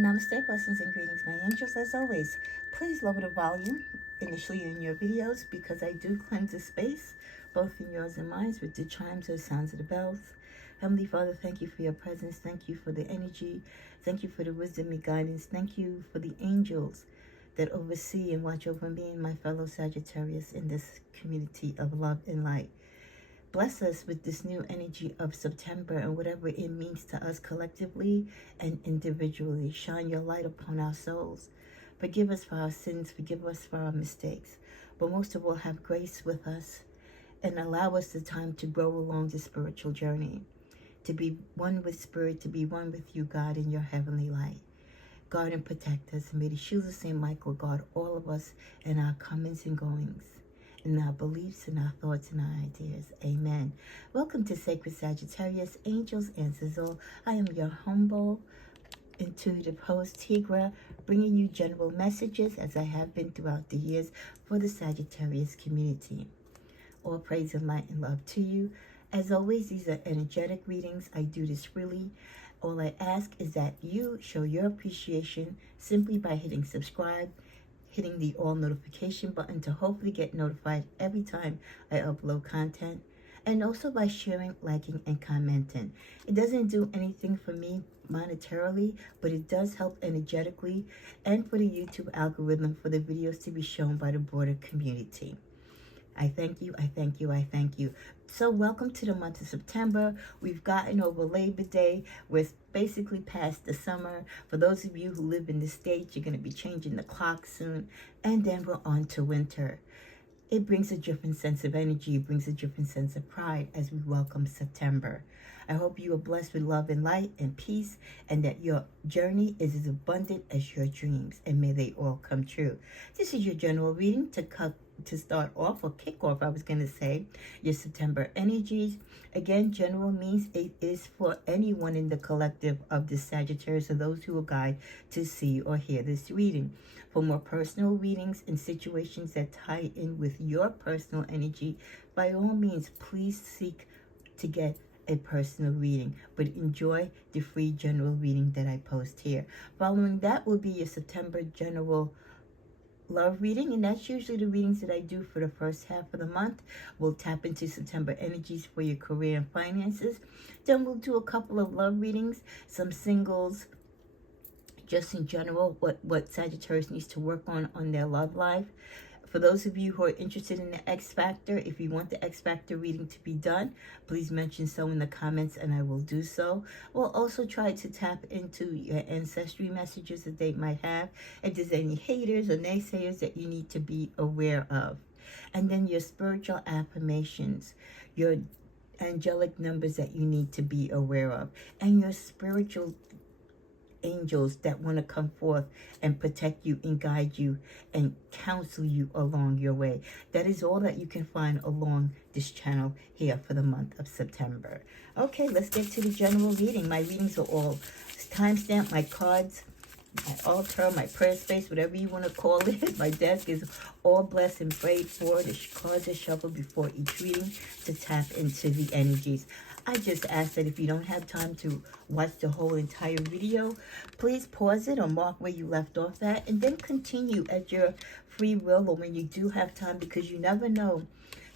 Namaste, blessings and greetings, my angels. As always, please lower the volume initially in your videos because I do cleanse the space, both in yours and mine, with the chimes or sounds of the bells. Heavenly Father, thank you for your presence. Thank you for the energy. Thank you for the wisdom and guidance. Thank you for the angels that oversee and watch over me and my fellow Sagittarius in this community of love and light. Bless us with this new energy of September and whatever it means to us collectively and individually. Shine your light upon our souls. Forgive us for our sins. Forgive us for our mistakes. But most of all, have grace with us and allow us the time to grow along the spiritual journey. To be one with Spirit, to be one with you, God, in your heavenly light. Guard and protect us. May the shields of St. Michael guard all of us in our comings and goings, in our beliefs, in our thoughts, and our ideas. Amen. Welcome to Sacred Sagittarius, Angels Answers All. I am your humble, intuitive host, Tigra, bringing you general messages, as I have been throughout the years, for the Sagittarius community. All praise and light and love to you. As always, these are energetic readings. I do this freely. All I ask is that you show your appreciation simply by hitting subscribe, hitting the all notification button to hopefully get notified every time I upload content, and also by sharing, liking, and commenting. It doesn't do anything for me monetarily, but it does help energetically and for the YouTube algorithm for the videos to be shown by the broader community. I thank you, I thank you, I thank you. So welcome to the month of September. We've gotten over Labor Day. We're basically past the summer. For those of you who live in the States, you're going to be changing the clock soon. And then we're on to winter. It brings a different sense of energy. It brings a different sense of pride as we welcome September. I hope you are blessed with love and light and peace, and that your journey is as abundant as your dreams, and may they all come true. This is your general reading to start off, or kick off, I was going to say, your September energies. Again, general means it is for anyone in the collective of the Sagittarius, or those who are guided to see or hear this reading. For more personal readings and situations that tie in with your personal energy, by all means, please seek to get a personal reading, but enjoy the free general reading that I post here. Following that will be your September general love reading, and that's usually the readings that I do for the first half of the month. We'll tap into September energies for your career and finances. Then we'll do a couple of love readings, some singles, just in general, what Sagittarius needs to work on their love life. For those of you who are interested in the X Factor, if you want the X Factor reading to be done, please mention so in the comments and I will do so. We'll also try to tap into your ancestry messages that they might have, if there's any haters or naysayers that you need to be aware of. And then your spiritual affirmations, your angelic numbers that you need to be aware of, and your spiritual angels that want to come forth and protect you and guide you and counsel you along your way. That is all that you can find along this channel here for the month of September. Okay, let's get to the general reading. My readings are all timestamped. My cards, my altar, my prayer space, whatever you want to call it. My desk is all blessed and prayed for. The cards are shuffled before each reading to tap into the energies. I just ask that if you don't have time to watch the whole entire video, please pause it or mark where you left off at, and then continue at your free will or when you do have time, because you never know.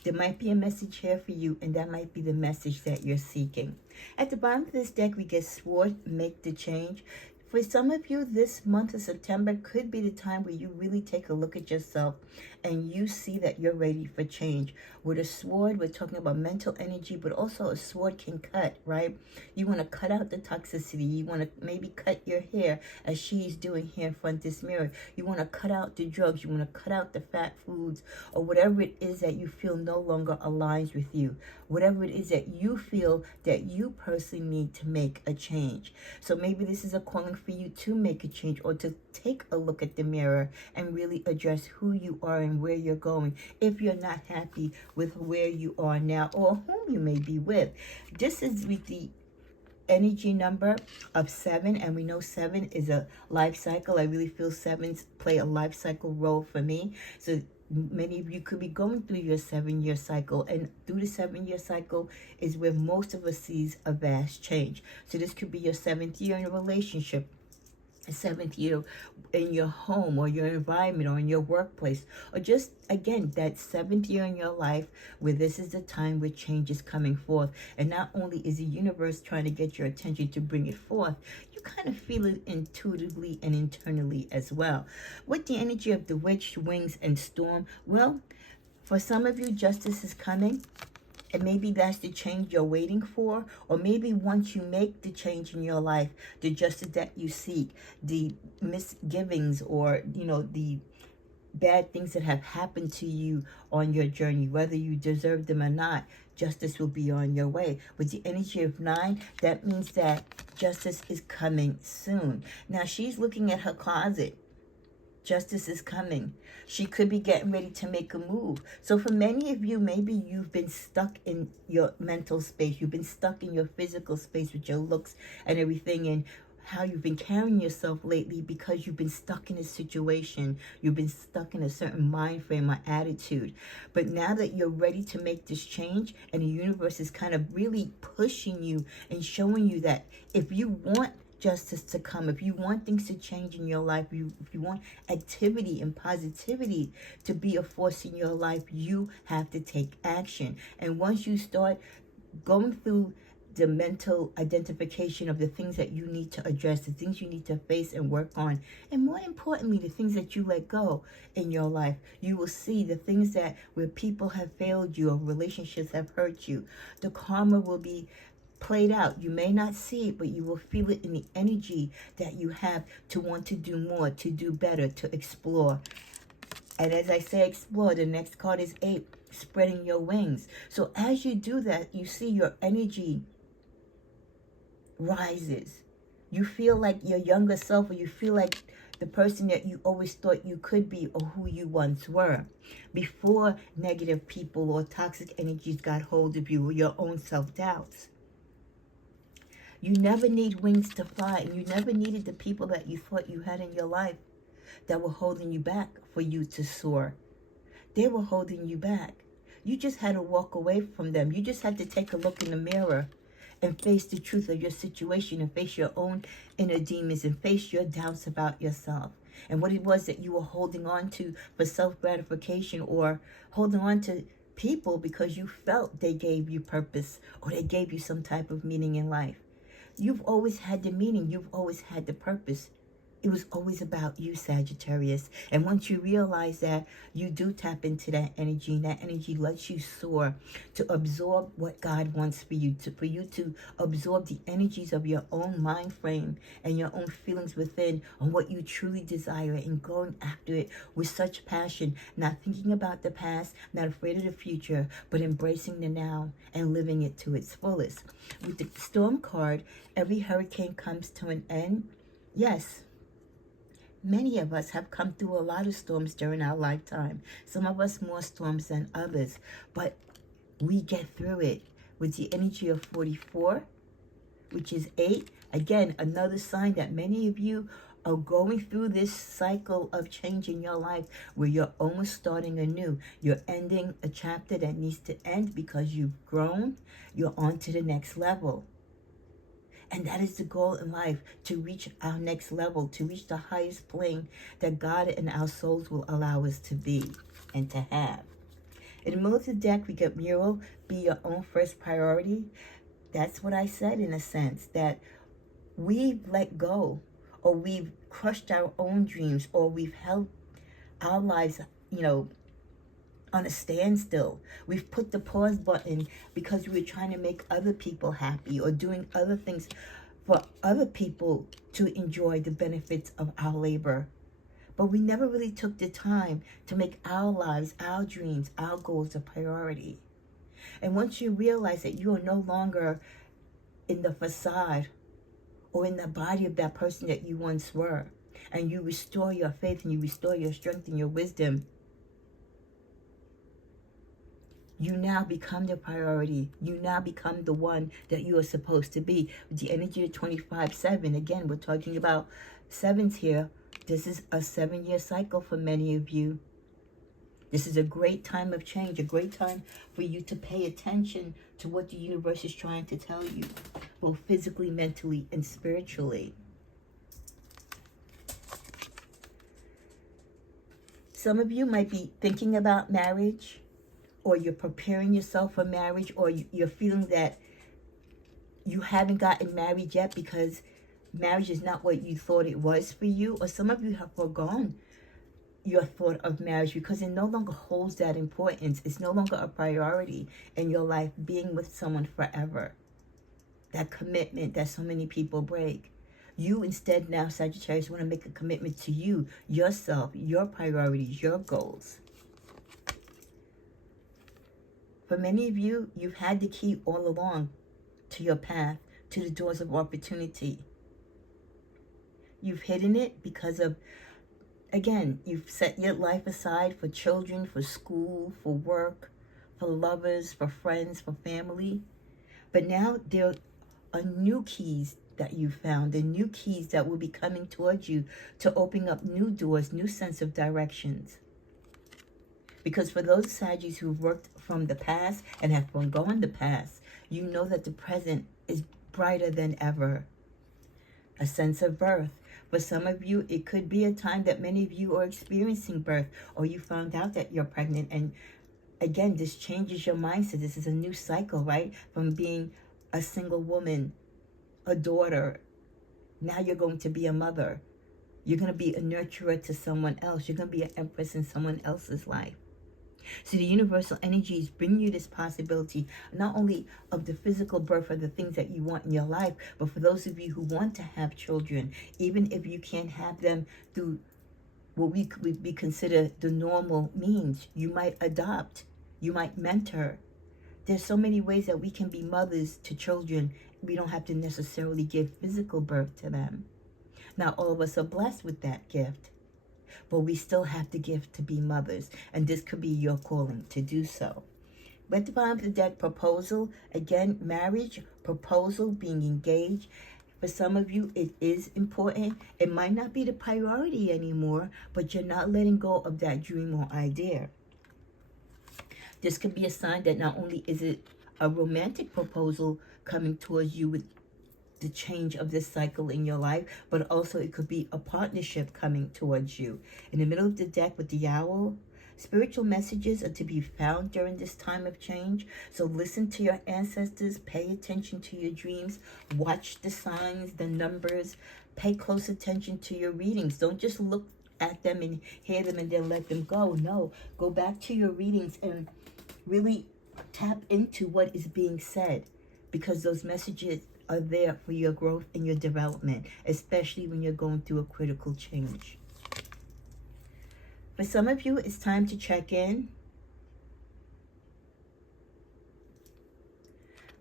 There might be a message here for you, and that might be the message that you're seeking. At the bottom of this deck, we get Sword, Make the Change. For some of you, this month of September could be the time where you really take a look at yourself and you see that you're ready for change. With a sword, we're talking about mental energy, but also a sword can cut, right? You want to cut out the toxicity. You want to maybe cut your hair, as she's doing here in front of this mirror. You want to cut out the drugs. You want to cut out the fat foods, or whatever it is that you feel no longer aligns with you. Whatever it is that you feel that you personally need to make a change. So maybe this is a calling for you to make a change, or to take a look at the mirror and really address who you are and where you're going, if you're not happy with where you are now or whom you may be with. This is with the energy number of 7, and we know 7 is a life cycle. I really feel 7s play a life cycle role for me. So many of you could be going through your 7-year cycle, and through the 7-year cycle is where most of us sees a vast change. So this could be your 7th year in a relationship. seventh year in your home or your environment or in your workplace, or just again that seventh year in your life where this is the time where change is coming forth. And not only is the universe trying to get your attention to bring it forth, you kind of feel it intuitively and internally as well. With the energy of the witch, wings, and storm, well, for some of you, justice is coming. And maybe that's the change you're waiting for. Or maybe once you make the change in your life, the justice that you seek, the misgivings or, the bad things that have happened to you on your journey, whether you deserve them or not, justice will be on your way. With the energy of 9, that means that justice is coming soon. Now, she's looking at her closet. Justice is coming. She could be getting ready to make a move. So for many of you, maybe you've been stuck in your mental space. You've been stuck in your physical space with your looks and everything, and how you've been carrying yourself lately because you've been stuck in a situation. You've been stuck in a certain mind frame or attitude. But now that you're ready to make this change, and the universe is kind of really pushing you and showing you that if you want justice to come, if you want things to change in your life, if you want activity and positivity to be a force in your life, you have to take action. And once you start going through the mental identification of the things that you need to address, the things you need to face and work on, and more importantly, the things that you let go in your life, you will see the things that where people have failed you or relationships have hurt you, the karma will be played out. You may not see it, but you will feel it in the energy that you have to want to do more, to do better, to explore. And as I say explore, the next card is 8, spreading your wings. So as you do that, you see your energy rises. You feel like your younger self, or you feel like the person that you always thought you could be, or who you once were, before negative people or toxic energies got hold of you, or your own self-doubts. You never need wings to fly, and you never needed the people that you thought you had in your life that were holding you back for you to soar. They were holding you back. You just had to walk away from them. You just had to take a look in the mirror and face the truth of your situation, and face your own inner demons, and face your doubts about yourself and what it was that you were holding on to for self-gratification, or holding on to people because you felt they gave you purpose or they gave you some type of meaning in life. You've always had the meaning. You've always had the purpose. It was always about you, Sagittarius. And once you realize that, you do tap into that energy, and that energy lets you soar to absorb what God wants for you to absorb the energies of your own mind frame and your own feelings within on what you truly desire, and going after it with such passion, not thinking about the past, not afraid of the future, but embracing the now and living it to its fullest. With the storm card, every hurricane comes to an end. Yes. Many of us have come through a lot of storms during our lifetime. Some of us more storms than others, but we get through it. With the energy of 44, which is 8, again, another sign that many of you are going through this cycle of change in your life where you're almost starting anew. You're ending a chapter that needs to end because you've grown. You're on to the next level. And that is the goal in life, to reach our next level, to reach the highest plane that God and our souls will allow us to be and to have. In the middle of the deck, we get Mural, be your own first priority. That's what I said, in a sense, that we've let go, or we've crushed our own dreams, or we've held our lives, on a standstill. We've put the pause button because we were trying to make other people happy, or doing other things for other people to enjoy the benefits of our labor. But we never really took the time to make our lives, our dreams, our goals a priority. And once you realize that you are no longer in the facade or in the body of that person that you once were, and you restore your faith, and you restore your strength and your wisdom, you now become the priority. You now become the one that you are supposed to be. With the energy of 25-7, again, we're talking about sevens here. This is a 7-year cycle for many of you. This is a great time of change, a great time for you to pay attention to what the universe is trying to tell you, both physically, mentally, and spiritually. Some of you might be thinking about marriage, or you're preparing yourself for marriage, or you're feeling that you haven't gotten married yet because marriage is not what you thought it was for you. Or some of you have forgone your thought of marriage because it no longer holds that importance. It's no longer a priority in your life, being with someone forever. That commitment that so many people break. You instead now, Sagittarius, want to make a commitment to you, yourself, your priorities, your goals. For many of you, you've had the key all along to your path, to the doors of opportunity. You've hidden it because of, again, you've set your life aside for children, for school, for work, for lovers, for friends, for family. But now there are new keys that you found, and new keys that will be coming towards you to open up new doors, new sense of directions. Because for those Sagis who've worked from the past and have forgone the past, you know that the present is brighter than ever. A sense of birth. For some of you, it could be a time that many of you are experiencing birth, or you found out that you're pregnant. And again, this changes your mindset. This is a new cycle, right? From being a single woman, a daughter, now you're going to be a mother. You're going to be a nurturer to someone else. You're going to be an empress in someone else's life. So the universal energies bring you this possibility, not only of the physical birth of the things that you want in your life, but for those of you who want to have children, even if you can't have them through what we consider the normal means, you might adopt, you might mentor. There's so many ways that we can be mothers to children. We don't have to necessarily give physical birth to them. Now, all of us are blessed with that gift, but we still have the gift to be mothers, and this could be your calling to do so. But at the bottom of the deck, proposal, again, marriage, proposal, being engaged. For some of you, it is important. It might not be the priority anymore, but you're not letting go of that dream or idea. This could be a sign that not only is it a romantic proposal coming towards you with the change of this cycle in your life, but also it could be a partnership coming towards you. In the middle of the deck with the owl, spiritual messages are to be found during this time of change. So listen to your ancestors, pay attention to your dreams, watch the signs, the numbers, pay close attention to your readings. Don't just look at them and hear them and then let them go. No, go back to your readings and really tap into what is being said, because those messages are there for your growth and your development, especially when you're going through a critical change. For some of you, it's time to check in.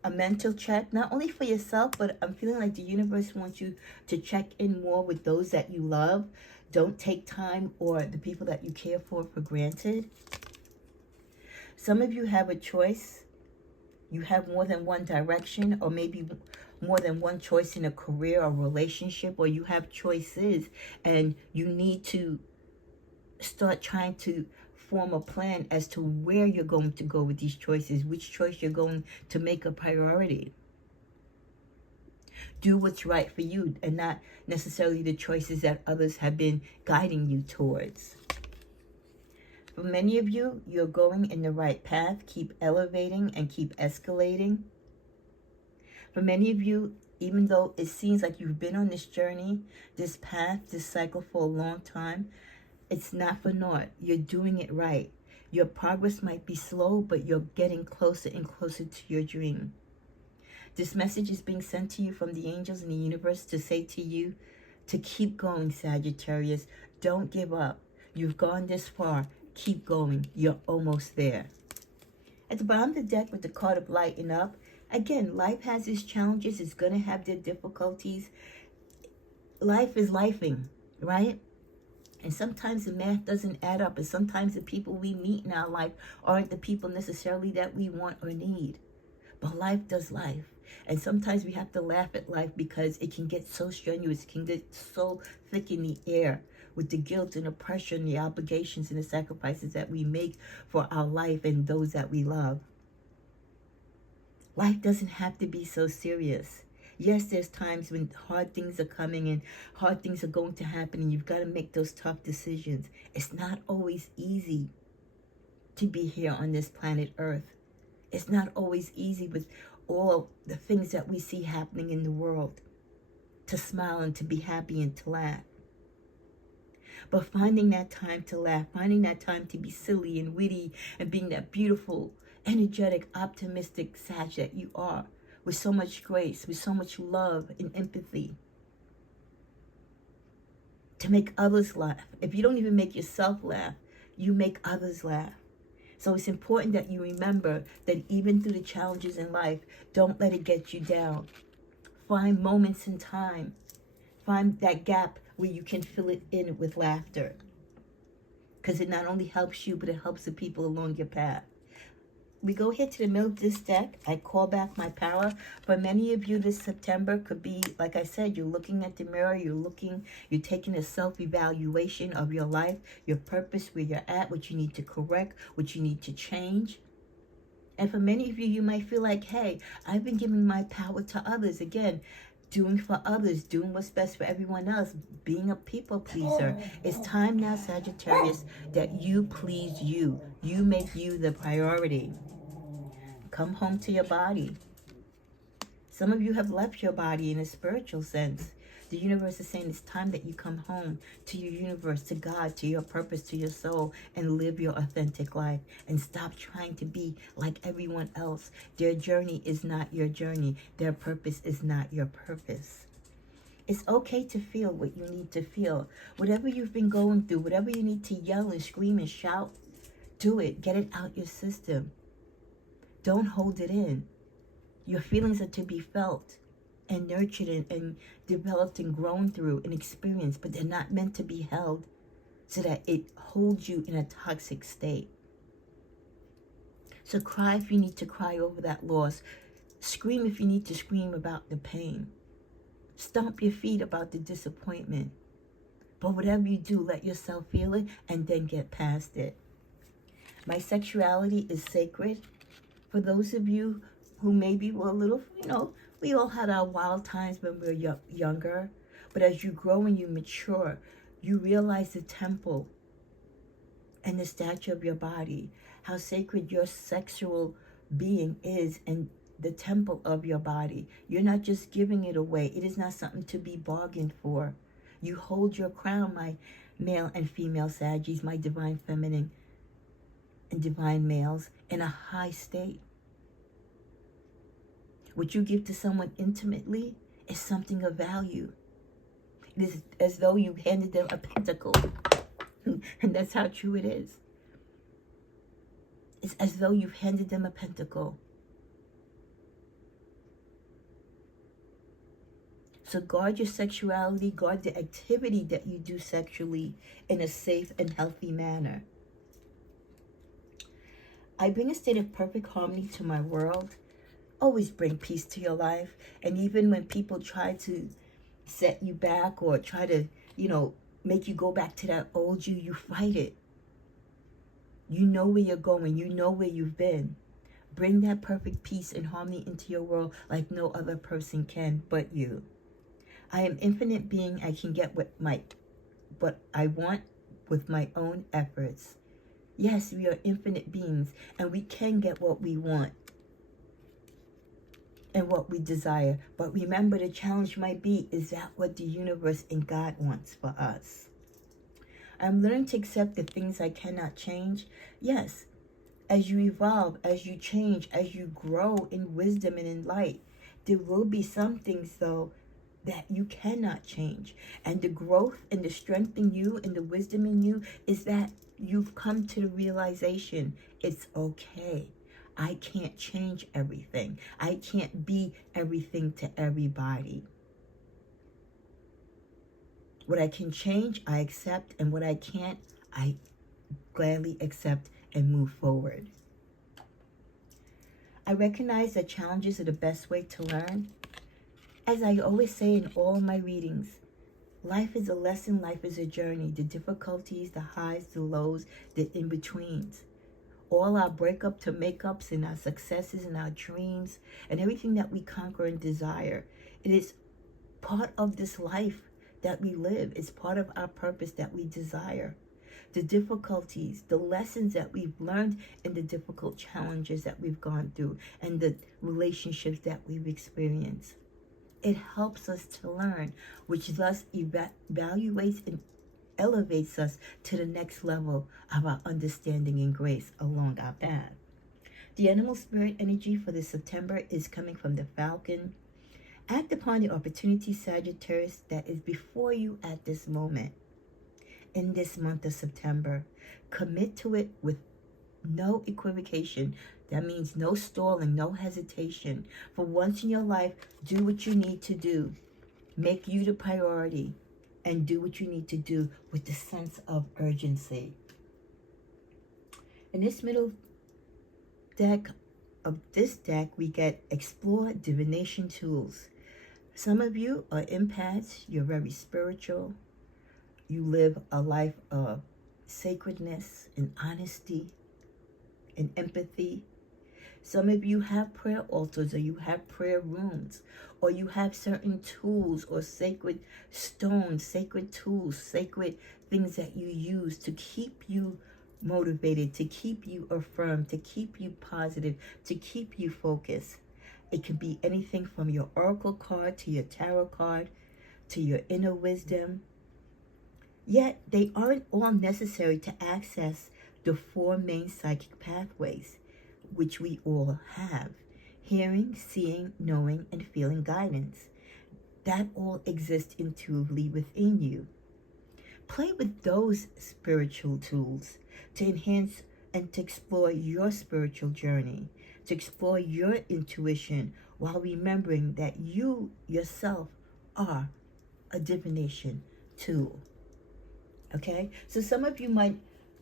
A mental check, not only for yourself, but I'm feeling like the universe wants you to check in more with those that you love. Don't take time or the people that you care for granted. Some of you have a choice. You have more than one direction, or maybe more than one choice in a career or relationship, or you have choices and you need to start trying to form a plan as to where you're going to go with these choices, which choice you're going to make a priority. Do what's right for you and not necessarily the choices that others have been guiding you towards. For many of you, you're going in the right path. Keep elevating and keep escalating. For many of you, even though it seems like you've been on this journey, this path, this cycle for a long time, it's not for naught. You're doing it right. Your progress might be slow, but you're getting closer and closer to your dream. This message is being sent to you from the angels in the universe to say to you to keep going, Sagittarius. Don't give up. You've gone this far. Keep going. You're almost there. At the bottom of the deck with the card of lighten up, again, life has its challenges. It's going to have their difficulties. Life is lifing, right? And sometimes the math doesn't add up. And sometimes the people we meet in our life aren't the people necessarily that we want or need. But life does life. And sometimes we have to laugh at life because it can get so strenuous. It can get so thick in the air with the guilt and the pressure and the obligations and the sacrifices that we make for our life and those that we love. Life doesn't have to be so serious. Yes, there's times when hard things are coming and hard things are going to happen, and you've got to make those tough decisions. It's not always easy to be here on this planet Earth. It's not always easy with all the things that we see happening in the world, to smile and to be happy and to laugh. But finding that time to laugh, finding that time to be silly and witty and being that beautiful, energetic, optimistic Sag that you are, with so much grace, with so much love and empathy, to make others laugh. If you don't even make yourself laugh, you make others laugh. So it's important that you remember that even through the challenges in life, don't let it get you down. Find moments in time. Find that gap where you can fill it in with laughter. Because it not only helps you, but it helps the people along your path. We go here to the middle of this deck. I call back my power. For many of you, this September could be, like I said, you're looking at the mirror, you're taking a self-evaluation of your life, your purpose, where you're at, what you need to correct, what you need to change. And for many of you, you might feel like, hey, I've been giving my power to others. Again, doing for others, doing what's best for everyone else, being a people pleaser. It's time now, Sagittarius, that you please you. You make you the priority. Come home to your body. Some of you have left your body in a spiritual sense. The universe is saying it's time that you come home to your universe, to God, to your purpose, to your soul, and live your authentic life. And stop trying to be like everyone else. Their journey is not your journey. Their purpose is not your purpose. It's okay to feel what you need to feel. Whatever you've been going through, whatever you need to yell and scream and shout, do it. Get it out your system. Don't hold it in. Your feelings are to be felt and nurtured and developed and grown through and experienced, but they're not meant to be held so that it holds you in a toxic state. So cry if you need to cry over that loss. Scream if you need to scream about the pain. Stomp your feet about the disappointment. But whatever you do, let yourself feel it and then get past it. My sexuality is sacred. For those of you who maybe were a little, we all had our wild times when we were younger. But as you grow and you mature, you realize the temple and the stature of your body, how sacred your sexual being is, and the temple of your body. You're not just giving it away. It is not something to be bargained for. You hold your crown, my male and female Saggies, my divine feminine and divine males, in a high state. What you give to someone intimately is something of value. It is as though you handed them a pentacle. And that's how true it is. It's as though you've handed them a pentacle. So guard your sexuality, guard the activity that you do sexually in a safe and healthy manner. I bring a state of perfect harmony to my world. Always bring peace to your life. And even when people try to set you back or try to, make you go back to that old you, you fight it. You know where you're going. You know where you've been. Bring that perfect peace and harmony into your world like no other person can but you. I am infinite being. I can get what I want with my own efforts. Yes, we are infinite beings, and we can get what we want and what we desire. But remember, the challenge might be, is that what the universe and God wants for us? I'm learning to accept the things I cannot change. Yes, as you evolve, as you change, as you grow in wisdom and in light, there will be some things, though, that you cannot change. And the growth and the strength in you and the wisdom in you is that you've come to the realization it's okay. I can't change everything. I can't be everything to everybody. What I can change, I accept, and what I can't, I gladly accept and move forward. I recognize that challenges are the best way to learn. As I always say in all my readings, life is a lesson, life is a journey. The difficulties, the highs, the lows, the in-betweens. All our breakup to makeups and our successes and our dreams and everything that we conquer and desire It is part of this life that we live. It's part of our purpose that we desire. The difficulties, the lessons that we've learned, and the difficult challenges that we've gone through, and the relationships that we've experienced. It helps us to learn, which thus evaluates and elevates us to the next level of our understanding and grace along our path. The animal spirit energy for this September is coming from the Falcon. Act upon the opportunity, Sagittarius, that is before you at this moment. In this month of September, commit to it with no equivocation. That means no stalling, no hesitation. For once in your life, do what you need to do. Make you the priority, and do what you need to do with the sense of urgency. In this middle deck of this deck, we get Explore Divination Tools. Some of you are empaths. You're very spiritual. You live a life of sacredness and honesty and empathy. Some of you have prayer altars, or you have prayer rooms, or you have certain tools or sacred stones, sacred tools, sacred things that you use to keep you motivated, to keep you affirmed, to keep you positive, to keep you focused. It can be anything from your oracle card to your tarot card to your inner wisdom. Yet they aren't all necessary to access the 4 main psychic pathways, which we all have: hearing, seeing, knowing, and feeling guidance. That all exists intuitively within you. Play with those spiritual tools to enhance and to explore your spiritual journey, to explore your intuition, while remembering that you yourself are a divination tool. Okay? So some of you might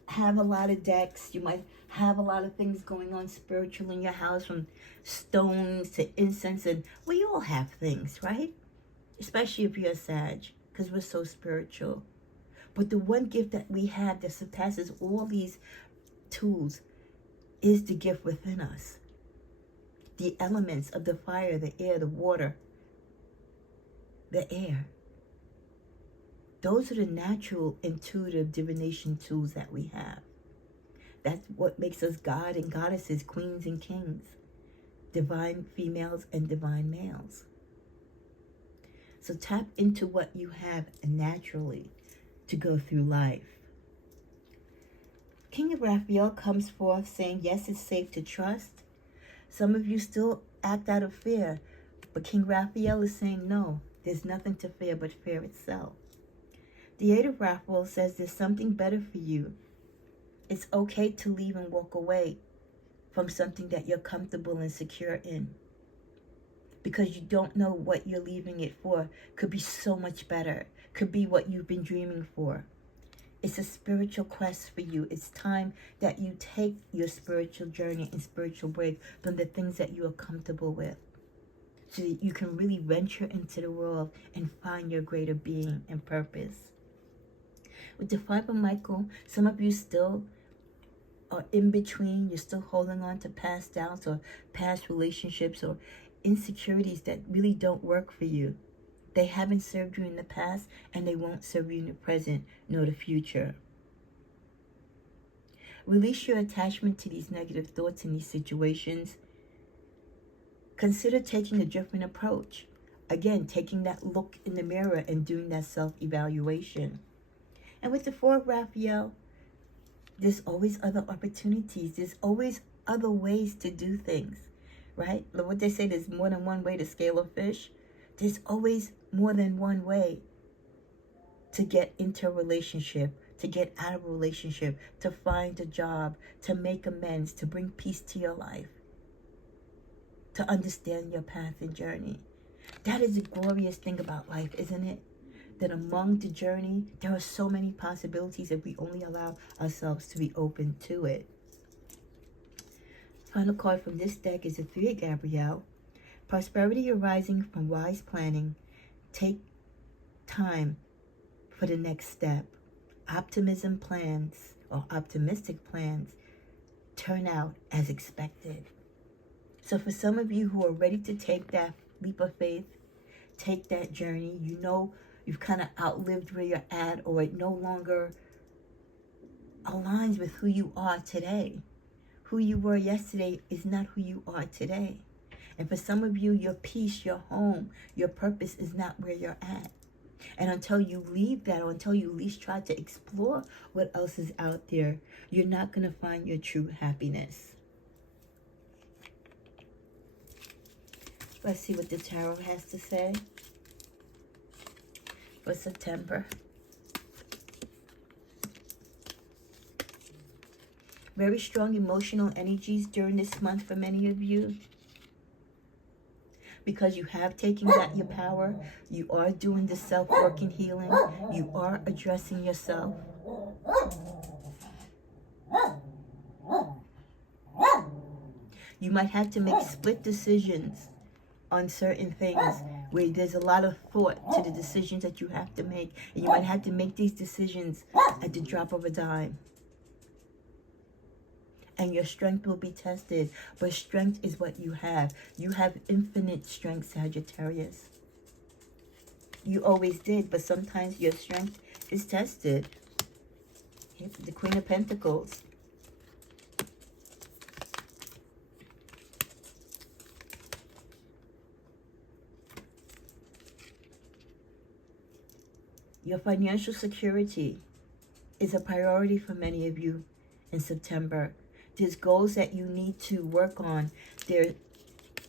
have a lot of decks. You might have a lot of things going on spiritual in your house, from stones to incense, and we all have things, right? Especially if you're a Sag, because we're so spiritual. But the one gift that we have that surpasses all these tools is the gift within us. The elements of the fire, the air, the water, the air. Those are the natural, intuitive divination tools that we have. That's what makes us God and goddesses, queens and kings, divine females and divine males. So tap into what you have naturally to go through life. King of Raphael comes forth saying, yes, it's safe to trust. Some of you still act out of fear, but King Raphael is saying, no, there's nothing to fear but fear itself. The 8 of Raphael says there's something better for you. It's okay to leave and walk away from something that you're comfortable and secure in, because you don't know what you're leaving it for. Could be so much better. Could be what you've been dreaming for. It's a spiritual quest for you. It's time that you take your spiritual journey and spiritual break from the things that you are comfortable with, so that you can really venture into the world and find your greater being and purpose. With the 5 of Michael, some of you still are in between. You're still holding on to past doubts or past relationships or insecurities that really don't work for you. They haven't served you in the past, and they won't serve you in the present nor the future. Release your attachment to these negative thoughts in these situations. Consider taking a different approach. Again, taking that look in the mirror and doing that self-evaluation. And with the 4 of Raphael, there's always other opportunities. There's always other ways to do things, right? Like what they say, there's more than one way to scale a fish. There's always more than one way to get into a relationship, to get out of a relationship, to find a job, to make amends, to bring peace to your life, to understand your path and journey. That is the glorious thing about life, isn't it? That among the journey, there are so many possibilities if we only allow ourselves to be open to it. Final card from this deck is the 3 of Gabrielle. Prosperity arising from wise planning. Take time for the next step. Optimism plans, or optimistic plans, turn out as expected. So for some of you who are ready to take that leap of faith, take that journey. You know you've kind of outlived where you're at, or it no longer aligns with who you are today. Who you were yesterday is not who you are today. And for some of you, your peace, your home, your purpose is not where you're at. And until you leave that, or until you at least try to explore what else is out there, you're not going to find your true happiness. Let's see what the tarot has to say for September. Very strong emotional energies during this month for many of you. Because you have taken back your power. You are doing the self-work and healing. You are addressing yourself. You might have to make split decisions on certain things where there's a lot of thought to the decisions that you have to make. And you might have to make these decisions at the drop of a dime. And your strength will be tested. But strength is what you have. You have infinite strength, Sagittarius. You always did, but sometimes your strength is tested. The Queen of Pentacles. Your financial security is a priority for many of you in September. There's goals that you need to work on. There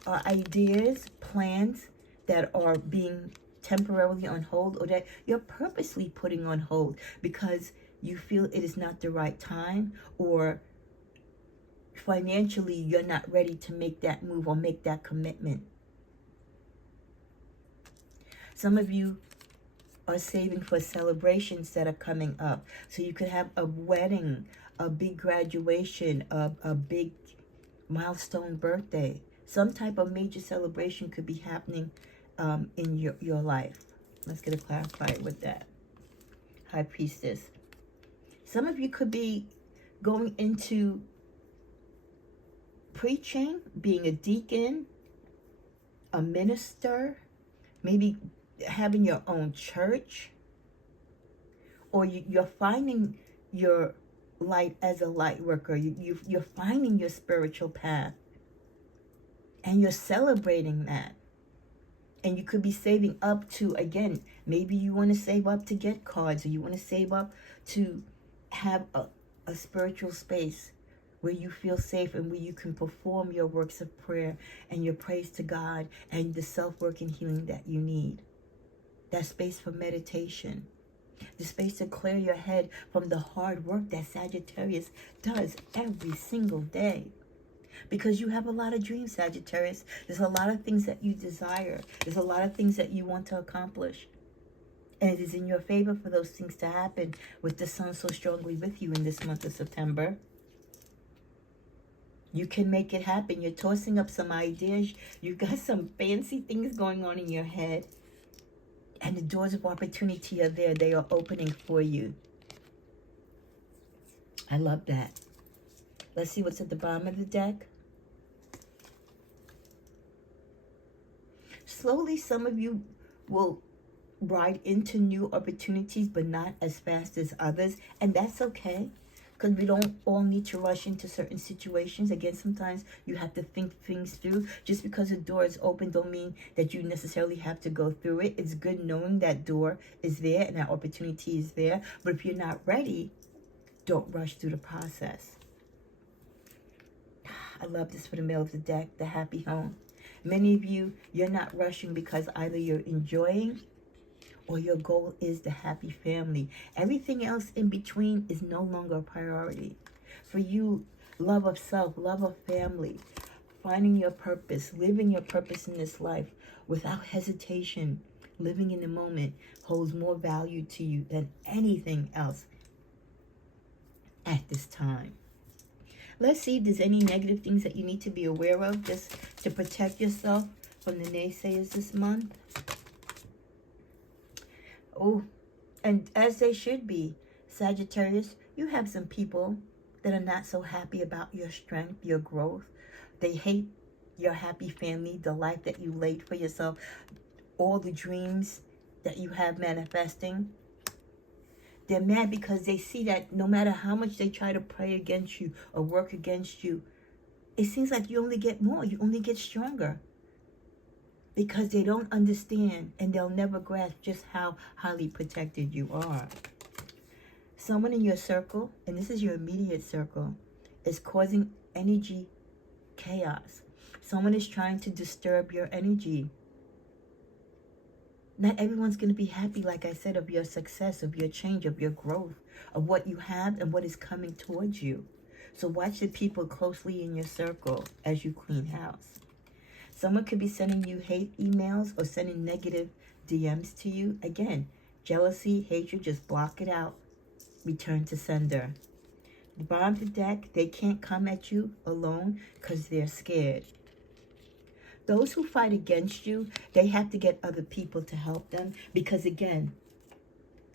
are ideas, plans that are being temporarily on hold, or that you're purposely putting on hold because you feel it is not the right time, or financially you're not ready to make that move or make that commitment. Some of you are saving for celebrations that are coming up. So you could have a wedding, a big graduation, a big milestone birthday. Some type of major celebration could be happening in your life. Let's get a clarifier with that. High Priestess. Some of you could be going into preaching, being a deacon, a minister, maybe having your own church, or you're finding your light as a light worker. You're finding your spiritual path, and you're celebrating that. And you could be saving up to, again, maybe you want to save up to get cards, or you want to save up to have a spiritual space where you feel safe and where you can perform your works of prayer and your praise to God and the self-work and healing that you need. That space for meditation. The space to clear your head from the hard work that Sagittarius does every single day. Because you have a lot of dreams, Sagittarius. There's a lot of things that you desire. There's a lot of things that you want to accomplish. And it is in your favor for those things to happen with the sun so strongly with you in this month of September. You can make it happen. You're tossing up some ideas. You've got some fancy things going on in your head. And the doors of opportunity are there. They are opening for you. I love that. Let's see what's at the bottom of the deck. Slowly, some of you will ride into new opportunities, but not as fast as others. And that's okay, because we don't all need to rush into certain situations. Again, sometimes you have to think things through. Just because a door is open don't mean that you necessarily have to go through it. It's good knowing that door is there and that opportunity is there. But if you're not ready, don't rush through the process. I love this for the middle of the deck, the happy home. Many of you, you're not rushing because either you're enjoying or your goal is the happy family. Everything else in between is no longer a priority. For you, love of self, love of family, finding your purpose, living your purpose in this life without hesitation, living in the moment holds more value to you than anything else at this time. Let's see if there's any negative things that you need to be aware of just to protect yourself from the naysayers this month. Oh, and as they should be, Sagittarius, you have some people that are not so happy about your strength, your growth. They hate your happy family, the life that you laid for yourself. all the dreams that you have manifesting. They're mad because they see that no matter how much they try to pray against you or work against you, it seems like you only get more, you only get stronger. Because they don't understand and they'll never grasp just how highly protected you are. Someone in your circle, and this is your immediate circle, is causing energy chaos. Someone is trying to disturb your energy. Not everyone's going to be happy, like I said, of your success, of your change, of your growth, of what you have and what is coming towards you. So watch the people closely in your circle as you clean house. Someone could be sending you hate emails or sending negative DMs to you. Again, jealousy, hatred, just block it out. Return to sender. The bottom of the deck, they can't come at you alone because they're scared. Those who fight against you, they have to get other people to help them because, again,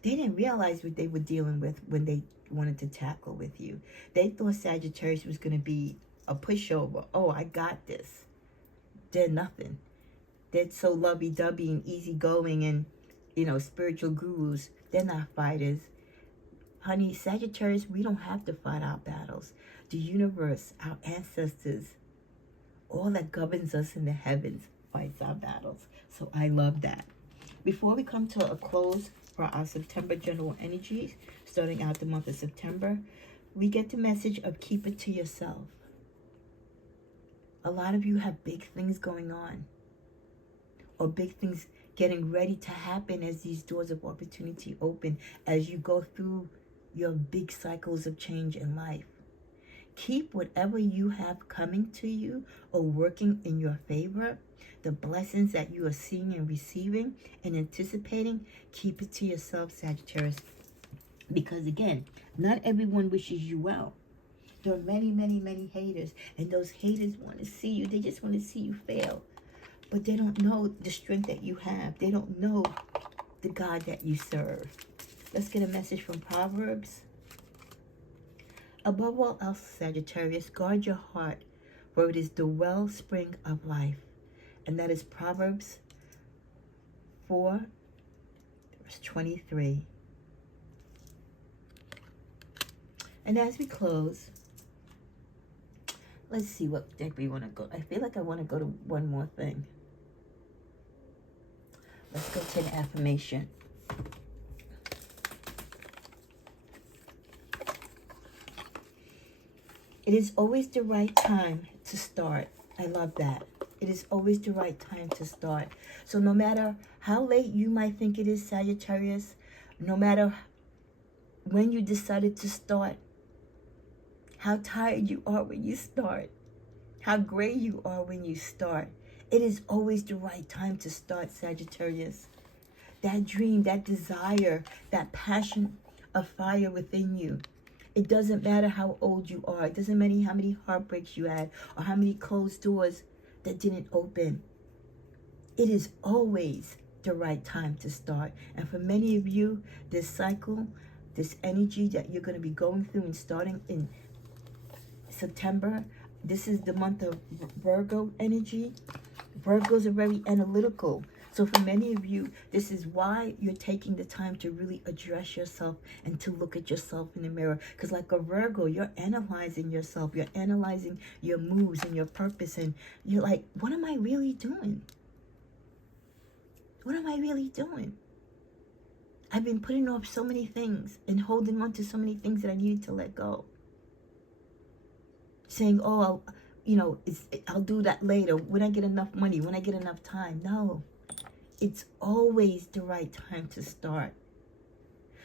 they didn't realize what they were dealing with when they wanted to tackle with you. They thought Sagittarius was going to be a pushover. Oh, I got this. They're nothing. They're so lovey-dovey and easygoing and, spiritual gurus. They're not fighters. Honey, Sagittarius, we don't have to fight our battles. The universe, our ancestors, all that governs us in the heavens fights our battles. So I love that. Before we come to a close for our September general energies, starting out the month of September, we get the message of keep it to yourself. A lot of you have big things going on, or big things getting ready to happen as these doors of opportunity open, as you go through your big cycles of change in life. Keep whatever you have coming to you or working in your favor, the blessings that you are seeing and receiving and anticipating, keep it to yourself, Sagittarius. Because again, not everyone wishes you well. There are many, many, many haters, and those haters want to see you. They just want to see you fail. But they don't know the strength that you have. They don't know the God that you serve. Let's get a message from Proverbs. Above all else, Sagittarius, guard your heart, for it is the wellspring of life. And that is Proverbs 4, verse 23. And as we close, let's see what deck we want to go. I feel like I want to go to one more thing. Let's go to an affirmation. It is always the right time to start. I love that. It is always the right time to start. So no matter how late you might think it is, Sagittarius, no matter when you decided to start, how tired you are when you start, how gray you are when you start, it is always the right time to start, Sagittarius. That dream, that desire, that passion of fire within you. It doesn't matter how old you are. It doesn't matter how many heartbreaks you had or how many closed doors that didn't open. It is always the right time to start. And for many of you, this cycle, this energy that you're going to be going through and starting in September, this is the month of Virgo energy. Virgos are very analytical. So for many of you, this is why you're taking the time to really address yourself and to look at yourself in the mirror. Because like a Virgo, you're analyzing yourself. You're analyzing your moves and your purpose. And you're like, what am I really doing? What am I really doing? I've been putting off so many things and holding on to so many things that I needed to let go. Saying, oh, I'll do that later when I get enough money, when I get enough time. No. It's always the right time to start.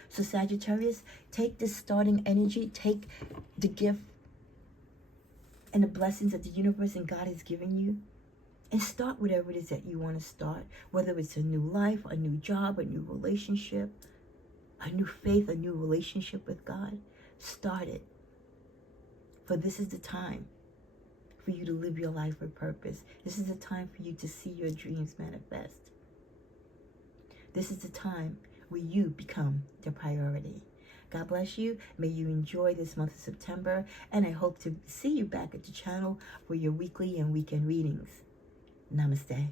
So Sagittarius, take this starting energy, take the gift and the blessings that the universe and God has given you, and start whatever it is that you want to start. Whether it's a new life, a new job, a new relationship, a new faith, a new relationship with God. Start it. For this is the time for you to live your life with purpose. This is the time for you to see your dreams manifest. This is the time where you become the priority. God bless you. May you enjoy this month of September. And I hope to see you back at the channel for your weekly and weekend readings. Namaste.